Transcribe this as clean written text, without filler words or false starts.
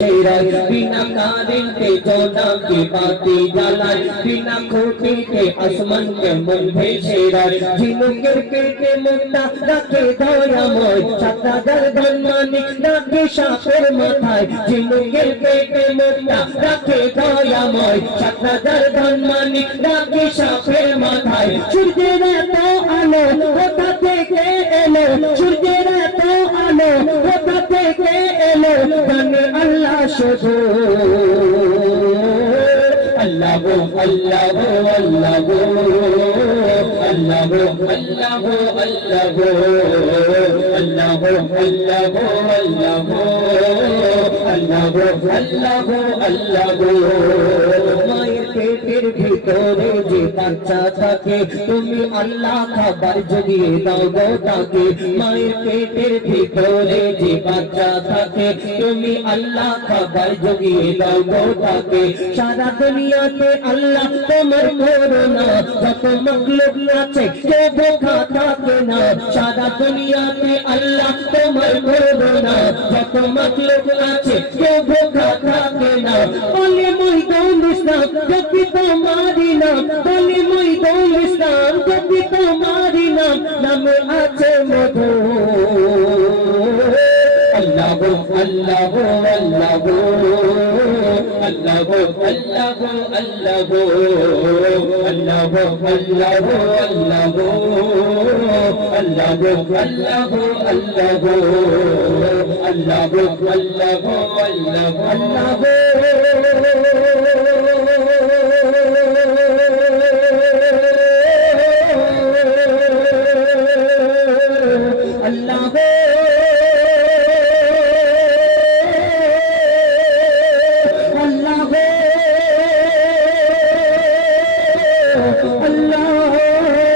बिना कारेंटे जोना की बाती जलाए बिना खोटी के आसमान के मुंडे शेराए झिनुकेर पेटे मुक्ता रखे दयामय छाता गर्दन मानिक नाके सापेर माथाय झिनुकेर पेटे मुक्ता रखे दयामय छाता गर्दन मानिक नाके सापेर माथाय सूर्যের এত আলো কোথা থেকে এলো সূর্যের এত আলো কোথা থেকে এলো জানে আল্লাহ শুধু আল্লাহ গো আল্লাহ গো আল্লাহ গো আল্লাহ গো আল্লাহ গো আল্লাহ গো আল্লাহ গো আল্লাহ গো আল্লাহ গো আল্লাহ গো আল্লাহ গো আল্লাহ গো মায়ের পেটের ভিতরে যে বাচ্চা থাকে তুমি আল্লাহ খাবার জুগিয়ে দাও গো তাকে মায়ের পেটের ভিতরে যে বাচ্চা থাকে তুমি আল্লাহ খাবার জুগিয়ে দাও গো তাকে সারা দুনিয়াতে আল্লাহ তোমার করুণা যত মাখলুক আছে কেউ ভোখা থাকে না সারা দুনিয়াতে আল্লাহ তোমার করুণা যত মাখলুক আছে কেউ ভোখা থাকে না বলে মহিদুল ইসলাম যদি তোমারি নাম বলে মহিদুল ইসলাম যদি তোমারি নাম নামে আছে মধু আল্লাহ গো আল্লাহ গো আল্লাহ গো আল্লাহ গো আল্লাহ গো আল্লাহ গো আল্লাহ গো আল্লাহ গো আল্লাহ গো আল্লাহ গো আল্লাহ গো আল্লাহ গো আল্লাহ গো আল্লাহ গো আল্লাহ গো আল্লাহ গো Allah